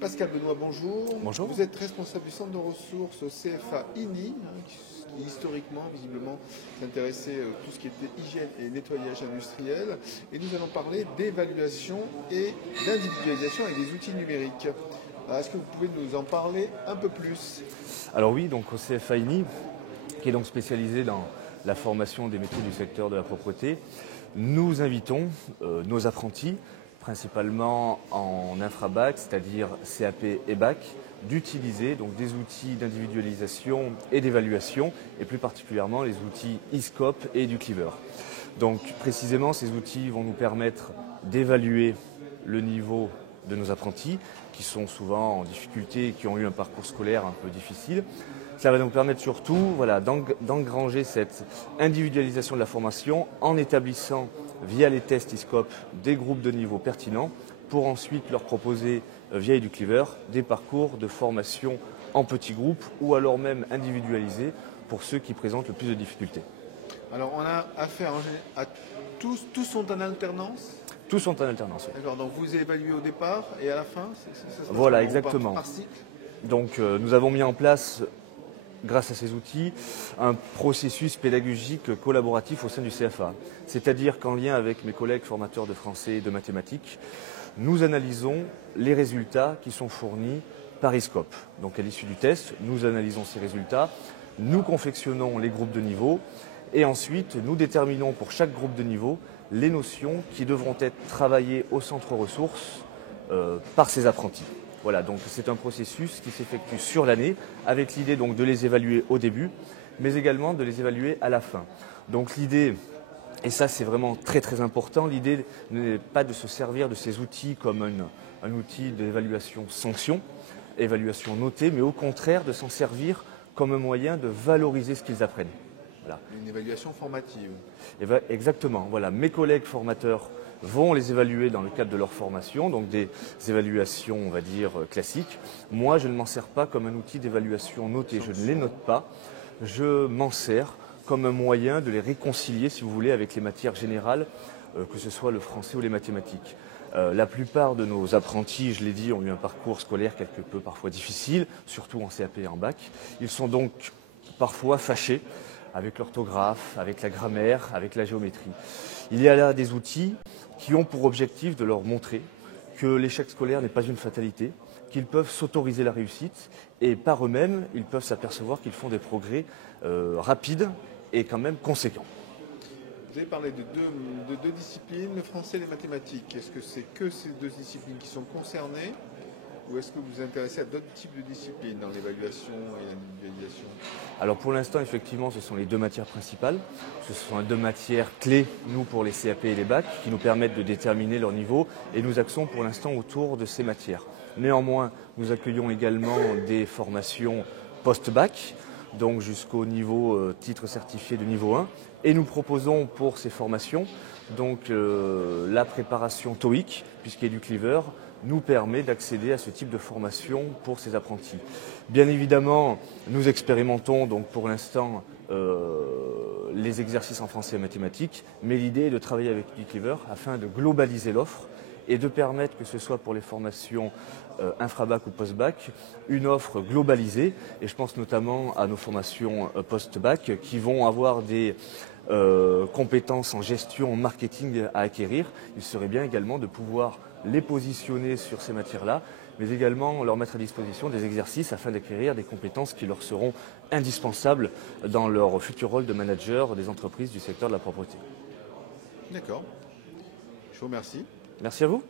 Pascal Benoît, bonjour. Bonjour. Vous êtes responsable du centre de ressources CFA INI, qui historiquement, visiblement, s'intéressait à tout ce qui était hygiène et nettoyage industriel. Et nous allons parler d'évaluation et d'individualisation avec des outils numériques. Est-ce que vous pouvez nous en parler un peu plus? Alors oui, donc au CFA INI, qui est donc spécialisé dans la formation des métiers du secteur de la propreté, nous invitons nos apprentis, principalement en infrabac, c'est-à-dire CAP et bac, d'utiliser donc des outils d'individualisation et d'évaluation, et plus particulièrement les outils e-scope et EduCleaver. Donc précisément, ces outils vont nous permettre d'évaluer le niveau de nos apprentis, qui sont souvent en difficulté et qui ont eu un parcours scolaire un peu difficile. Ça va nous permettre surtout d'engranger cette individualisation de la formation en établissant via les tests e-scope des groupes de niveau pertinents pour ensuite leur proposer via EduCleaver des parcours de formation en petits groupes ou alors même individualisés pour ceux qui présentent le plus de difficultés. Alors on a affaire à tous sont en alternance? Tous sont en alternance. Oui. D'accord, donc vous évaluez au départ et à la fin? Voilà, exactement. Par cycle? Donc nous avons mis en place, grâce à ces outils, un processus pédagogique collaboratif au sein du CFA. C'est-à-dire qu'en lien avec mes collègues formateurs de français et de mathématiques, nous analysons les résultats qui sont fournis par e-scope. Donc à l'issue du test, nous analysons ces résultats, nous confectionnons les groupes de niveau et ensuite nous déterminons pour chaque groupe de niveau les notions qui devront être travaillées au centre ressources par ces apprentis. Voilà, donc c'est un processus qui s'effectue sur l'année avec l'idée donc de les évaluer au début, mais également de les évaluer à la fin. Donc l'idée, et ça c'est vraiment très très important, l'idée n'est pas de se servir de ces outils comme un outil d'évaluation sanction, évaluation notée, mais au contraire de s'en servir comme un moyen de valoriser ce qu'ils apprennent. Voilà. Une évaluation formative. Exactement. Voilà, mes collègues formateurs vont les évaluer dans le cadre de leur formation, donc des évaluations, on va dire, classiques. Moi, je ne m'en sers pas comme un outil d'évaluation notée, je ne les note pas. Je m'en sers comme un moyen de les réconcilier, si vous voulez, avec les matières générales, que ce soit le français ou les mathématiques. La plupart de nos apprentis, je l'ai dit, ont eu un parcours scolaire quelque peu parfois difficile, surtout en CAP et en bac. Ils sont donc parfois fâchés avec l'orthographe, avec la grammaire, avec la géométrie. Il y a là des outils qui ont pour objectif de leur montrer que l'échec scolaire n'est pas une fatalité, qu'ils peuvent s'autoriser la réussite et par eux-mêmes, ils peuvent s'apercevoir qu'ils font des progrès rapides et quand même conséquents. Vous avez parlé de deux disciplines, le français et les mathématiques. Est-ce que c'est que ces deux disciplines qui sont concernées ou est-ce que vous vous intéressez à d'autres types de disciplines dans l'évaluation et l'individualisation? Alors pour l'instant, effectivement, ce sont les deux matières principales. Ce sont deux matières clés, nous, pour les CAP et les bacs, qui nous permettent de déterminer leur niveau et nous axons pour l'instant autour de ces matières. Néanmoins, nous accueillons également des formations post-bac, donc jusqu'au niveau titre certifié de niveau 1. Et nous proposons pour ces formations donc, la préparation TOEIC, puisqu'EduCleaver nous permet d'accéder à ce type de formation pour ces apprentis. Bien évidemment, nous expérimentons donc pour l'instant les exercices en français et mathématiques, mais l'idée est de travailler avec EduCleaver afin de globaliser l'offre et de permettre que ce soit pour les formations infrabac ou post-bac, une offre globalisée. Et je pense notamment à nos formations post-bac qui vont avoir des compétences en gestion, en marketing à acquérir. Il serait bien également de pouvoir les positionner sur ces matières-là, mais également leur mettre à disposition des exercices afin d'acquérir des compétences qui leur seront indispensables dans leur futur rôle de manager des entreprises du secteur de la propreté. D'accord. Je vous remercie. Merci à vous.